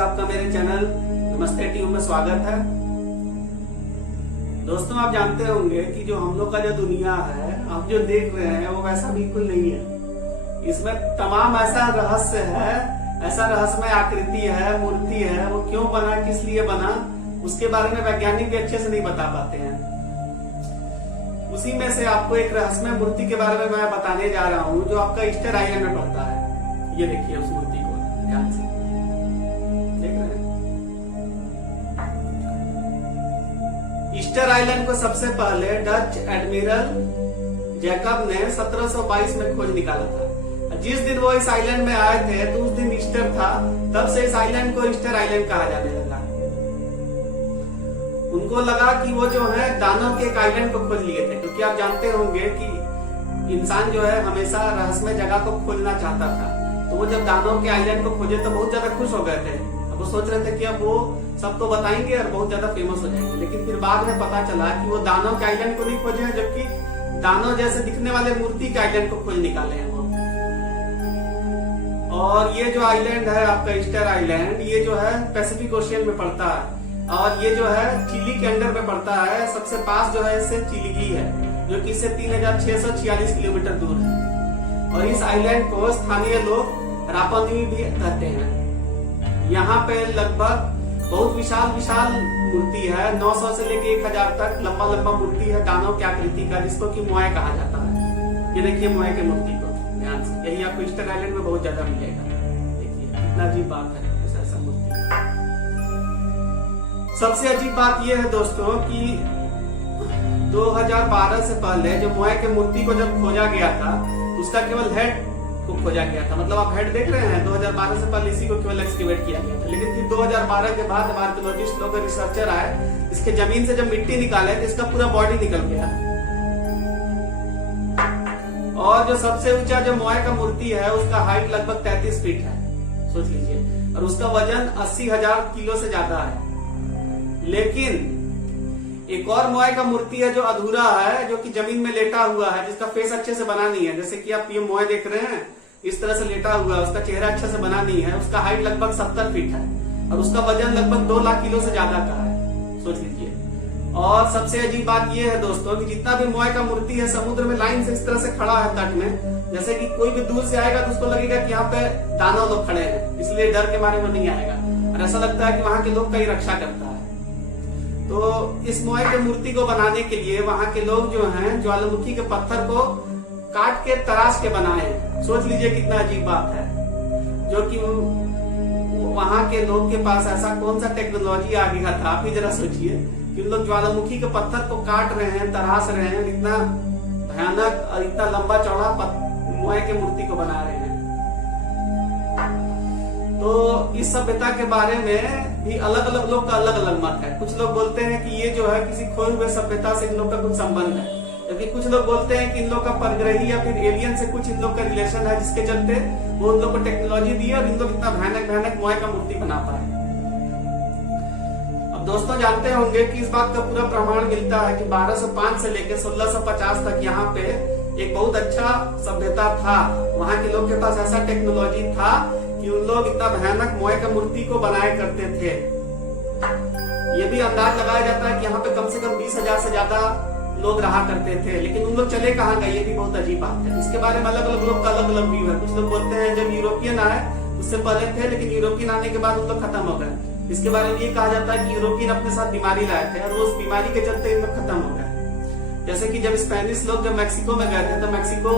आपका मेरे चैनल नमस्ते टीम में स्वागत है। दोस्तों, आप जानते होंगे कि जो हम लोग का जो दुनिया है आप जो देख रहे हैं वो वैसा बिल्कुल नहीं है। इसमें तमाम ऐसा रहस्य है, ऐसा रहस्यमय आकृति है, मूर्ति है। वो क्यों बना, किस लिए बना, उसके बारे में वैज्ञानिक भी अच्छे से नहीं बता पाते हैं। उसी में से आपको एक रहस्यमय मूर्ति के बारे में मैं बताने जा रहा हूँ जो आपका ईस्टर आइलैंड में पड़ता है। ये देखिए उस मूर्ति को ध्यान से देख रहे हैं। ईस्टर आइलैंड को सबसे पहले डच एडमिरल जैकब ने 1722 में खोज निकाला था। जिस दिन वो इस आइलैंड में आए थे तो उस दिन ईस्टर था, तब से इस आइलैंड को ईस्टर आइलैंड कहा जाने लगा। उनको लगा कि वो जो है दानव के एक आइलैंड को खोज लिए थे, क्योंकि आप जानते होंगे कि इंसान जो है हमेशा रहस्यमय जगह को खोजना चाहता था। तो वो जब दानव के आइलैंड को खोजे तो बहुत ज्यादा खुश हो गए थे। अब वो सोच रहे थे कि अब वो सबको बताएंगे और बहुत ज्यादा फेमस हो जाएंगे। लेकिन फिर बाद में पता चला कि वो दानव के आइलैंड को नहीं खोजे हैं, जबकि दानव जैसे दिखने वाले मूर्ति के आइलैंड को खोज निकाले हैं वो। और ये जो आइलैंड है आपका ईस्टर आइलैंड, ये जो है पैसिफिक ओशियन में पड़ता है और ये जो है चिली के अंडर में पड़ता है। सबसे पास जो है इससे चिलिगी है, जो कि इससे 3646 किलोमीटर दूर है। और इस आइलैंड को स्थानीय लोग रापा नुई भी कहते हैं। यहाँ पे लगभग बहुत विशाल विशाल मूर्ति है, 900 से लेके 1000 तक लंबा लंबा मूर्ति है दानव की आकृति का, जिसको कि मोए कहा जाता है। ये देखिए मोए की मूर्ति को ध्यान से, यही आपको ईस्टर आइलैंड में बहुत ज्यादा मिलेगा। देखिए कितना अजीब बात है ऐसा मूर्ति। सबसे अजीब बात यह है दोस्तों कि 2012 से पहले जो मोए की मूर्ति को जब खोजा गया था उसका केवल हेड को खोजा गया था। मतलब आप हेड देख रहे हैं, 2012 से पहले इसी को केवल एक्सकेवेट किया गया था। लेकिन फिर 2012 के बाद आर्कियोलॉजिस्ट लोग, रिसर्चर आए, इसके जमीन से जब मिट्टी निकाले तो इसका पूरा बॉडी निकल गया। और जो सबसे ऊंचा जो मोए का मूर्ति है उसका हाइट लगभग 33 फीट है, सोच लीजिए। और उसका वजन 80,000 किलो से ज्यादा है। लेकिन एक और मोए का मूर्ति है जो अधूरा है, जो कि जमीन में लेटा हुआ है, जिसका फेस अच्छे से बना नहीं है। जैसे कि आप ये मोए देख रहे हैं, इस तरह से लेटा हुआ है, उसका चेहरा अच्छे से बना नहीं है। उसका हाइट लगभग 70 फीट है और उसका वजन लगभग 2 लाख किलो से ज्यादा का है, सोच लीजिए। और सबसे अजीब बात यह है दोस्तों कि जितना भी मोए का मूर्ति है समुद्र में लाइन से इस तरह से खड़ा है तट में, जैसे कि कोई भी दूर से आएगा तो उसको लगेगा कि यहाँ पे दानव लोग खड़े हैं, इसलिए डर के मारे में नहीं आएगा और ऐसा लगता है कि वहां के लोग कई रक्षा करता है। तो इस मोए के मूर्ति को बनाने के लिए वहां के लोग जो हैं ज्वालामुखी के पत्थर को काट के तराश के बनाए हैं। सोच लीजिए कितना अजीब बात है, जो कि वहां के लोग के पास ऐसा कौन सा टेक्नोलॉजी आ गया था। आप ही जरा सोचिए कि लोग ज्वालामुखी के पत्थर को काट रहे हैं, तराश रहे हैं, इतना भयानक और इतना लंबा चौड़ा मोए के मूर्ति को बना रहे हैं। तो इस सभ्यता के बारे में भी अलग अलग लोग का अलग अलग मत है। कुछ लोग बोलते हैं कि ये जो है किसी खोए हुए सभ्यता से इन लोग का कुछ संबंध है, जबकि कुछ लोग बोलते हैं कि इन लोग का परग्रही या फिर एलियन से कुछ इन लोग का रिलेशन है, जिसके चलते वो उन लोग को टेक्नोलॉजी दी और इन लोग इतना भयानक भयानक मोए का मूर्ति बना पाए। अब दोस्तों जानते होंगे कि इस बात का पूरा प्रमाण मिलता है कि 1205 से लेकर 1650 तक यहाँ पे एक बहुत अच्छा सभ्यता था। वहां के लोग के पास ऐसा टेक्नोलॉजी था कि उन लोग इतना भयानक मोए का मूर्ति को बनाया करते थे। ये भी अंदाज लगाया जाता है कि यहाँ पे कम से कम 20,000 से ज्यादा लोग रहा करते थे। लेकिन उन लोग चले कहाँ गए, ये भी बहुत अजीब बात है। इसके बारे में अलग अलग लोग का अलग अलग व्यू है। कुछ लोग बोलते हैं जब यूरोपियन आए उससे पहले थे, लेकिन यूरोपियन आने के बाद उन लोग खत्म हो गए। इसके बारे में ये कहा जाता है कि यूरोपियन अपने साथ बीमारी लाए थे और वो उस बीमारी के चलते इन लोग खत्म हो गए। जैसे कि जब स्पेनिश लोग जब मैक्सिको में गए थे तो मैक्सिको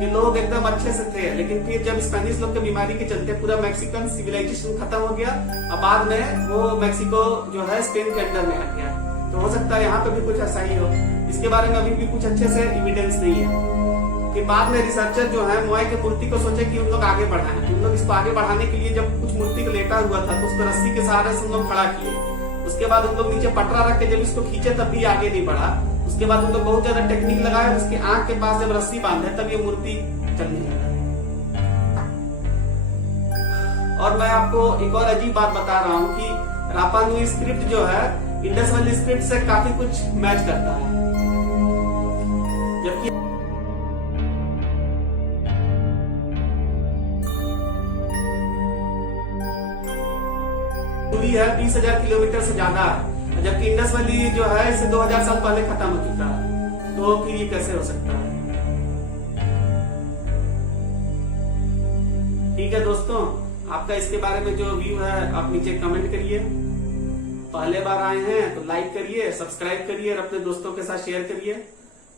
के लोग एकदम अच्छे से थे, लेकिन फिर जब स्पेनिश लोग के बीमारी के चलते पूरा मैक्सिकन सिविलाइजेशन खत्म हो गया और बाद में वो मैक्सिको जो है स्पेन के अंडर में आ गया। तो हो सकता है यहाँ पे भी कुछ ऐसा ही हो। इसके बारे में अभी भी कुछ अच्छे से एविडेंस नहीं है। फिर बाद में रिसर्चर जो है मोए की मूर्ति को सोचे कि उन लोग आगे बढ़ाएं। उन लोग इसको आगे बढ़ाने के लिए जब कुछ मूर्ति को लेटा हुआ था तो उसको रस्सी के सहारे से उन लोग खड़ा किए। उसके बाद उन लोग नीचे पटरा रख के जब इसको खींचे तब भी आगे नहीं बढ़ा। उसके बाद उन लोग बहुत ज्यादा टेक्निक लगाए, उसके आंख के पास जब रस्सी बांधे तब ये मूर्ति चलने लगा। और मैं आपको एक और अजीब बात बता रहा हूँ कि रापा नुई स्क्रिप्ट जो है इंडस वैली स्क्रिप्ट से काफी कुछ मैच करता है, जबकि है 20,000 किलोमीटर से ज्यादा है, जबकि इंडस वैली जो है इसे 2000 साल पहले खत्म हो चुका है। तो फिर ये कैसे हो सकता है? ठीक है दोस्तों, आपका इसके बारे में जो व्यू है आप नीचे कमेंट करिए। पहले बार आए हैं तो लाइक करिए, सब्सक्राइब करिए और अपने दोस्तों के साथ शेयर करिए।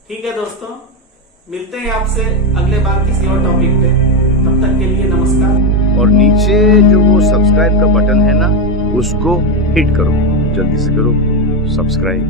ठीक है दोस्तों, मिलते हैं आपसे अगले बार किसी और टॉपिक पे। तब तक के लिए नमस्कार। और नीचे जो वो सब्सक्राइब का बटन है ना, उसको हिट करो, जल्दी से करो सब्सक्राइब।